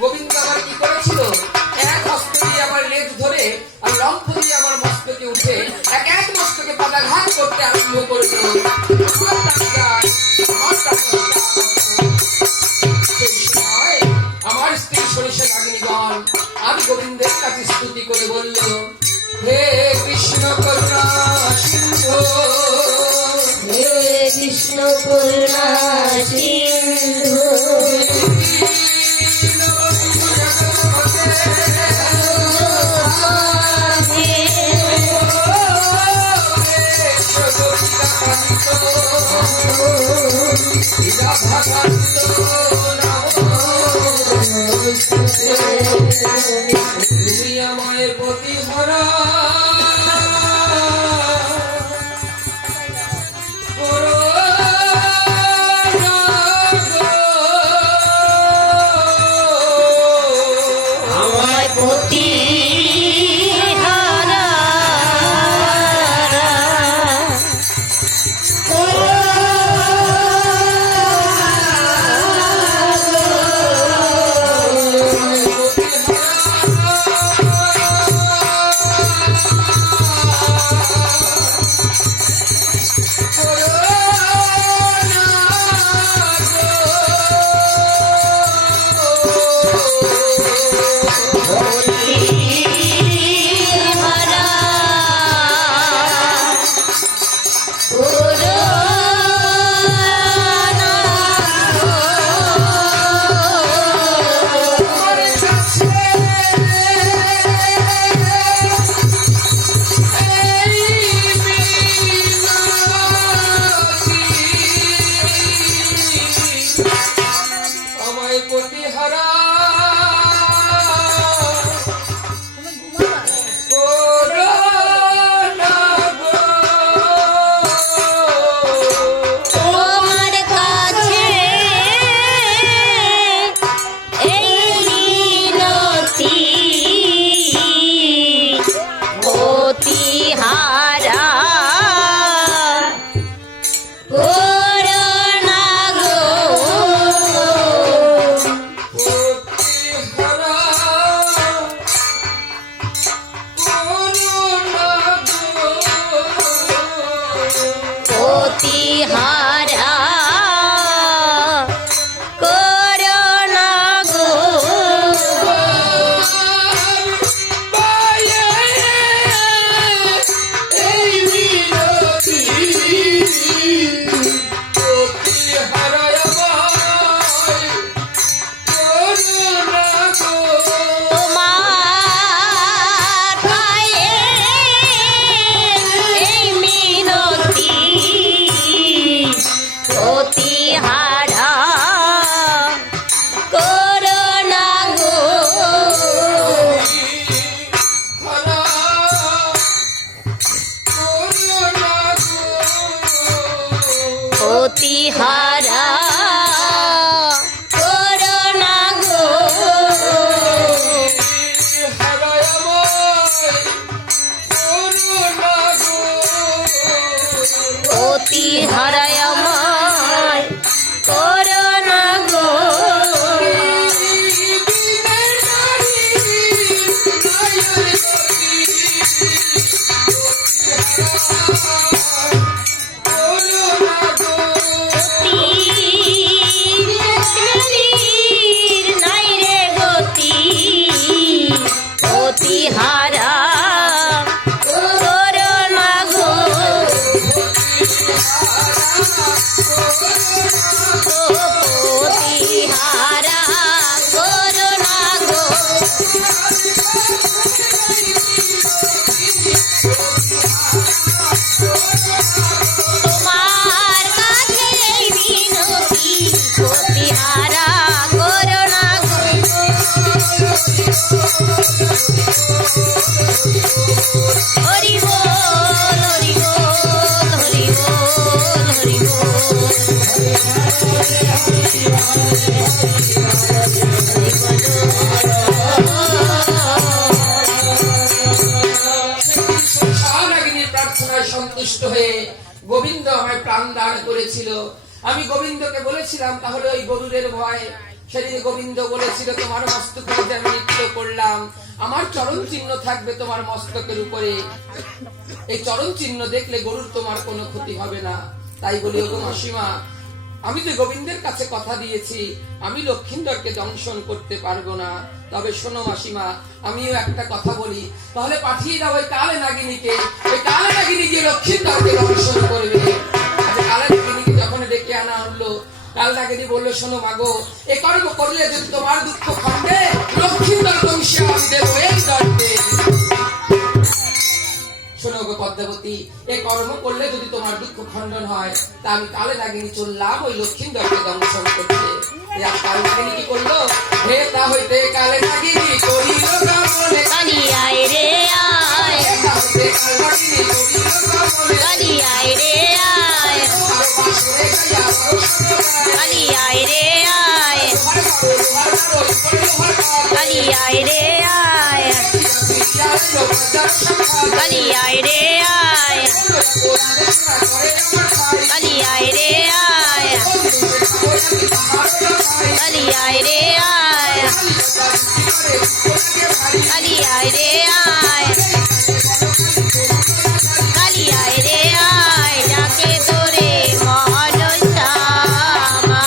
গোবিন্দ আমার কি করেছিল, এক হস্ত দিয়ে আমার লেজ ধরে আর লম্ফ দিয়ে আমার মস্তকে উঠে এক এক মস্তকে পদাঘাত করতে আরম্ভ করলো। সেই সময় আমার স্ত্রী সরিষা নাগিনীগণ আমি গোবিন্দের কাছে স্তুতি করে বলল, হে কৃষ্ণ করুণা সিন্ধু, হে কৃষ্ণ করুণা সিন্ধু, তুমি আমায় পতি হারা আমায় পতি হারা করুণা গো, অতি হারায় আমায় করুণা গো, হারা করুণা গো, হারা করুণা গো, তোমার কাছে এই বিনতি, হারা করুণা গো, হরি বল হরি বল হরি বল হরি প্রার্থনায় সন্তুষ্ট হয়ে গোবিন্দ আমায় প্রাণ দান করেছিল। আমি গোবিন্দকে বলেছিলাম, তাহলে ওই গরুরের ভয় সেদিন গোবিন্দ বলেছিল তোমার মস্তকে যে আমি নৃত্য করলাম, আমার চরণ চিহ্ন থাকবে তোমার মস্তকের উপরে, এই চরণ চিহ্ন দেখলে গরুর তোমার কোনো ক্ষতি হবে না। তাই বলি ওগো মাসিমা, আমি যে গোবিন্দের কাছে কথা দিয়েছি আমি লক্ষিন্দরকে দংশন করতে পারবো না। তবে শোনো মাসিমা, আমিও একটা কথা বলি, তাহলে পাঠিয়ে দাও ওই কালে নাগিনীকে, ওই কালে নাগিনী গিয়ে লক্ষিন্দরকে দংশন করবে। আচ্ছা, কালে নাগিনীকে যখন ডেকে আনা হলো, কাল নাগিনী বললো, শোনো মাগো, এ কর্ম করলে যদি তোমার দুঃখ খণ্ডে, লক্ষিন্দর দংশে আমি দেবো এই দণ্ডে। শোনো গো পদ্মাবতী, এই কর্ম করলে যদি তোমার দুঃখ খণ্ডন হয়, তা আমি কালে নাগিনী চললাম ওই লক্ষিন্দরকে দংশন করতে। কালে নাগিনী কি করলো? হে তা হইতে কালে নাগিনী করিল কামনে, কালি আয় রে আয়, তা হইতে কালে নাগিনী করিল কামনে, কালি আয় রে আয়, আরো বাসরে গাইয়া আরো সতগায়, কালি আয় রে আয়, লোহার মারো লোহার মারো করে লোহার কাজ, কালি আয় রে আয়, ফিরিয়া এলো বাজার সখায়, কালি আয় রে আয়, রাধেশনা করে আমার ভাই, কালি আয় রে আয়, বন্ধু দেখা হইয়া কি তাহার ভাই, কালি আয়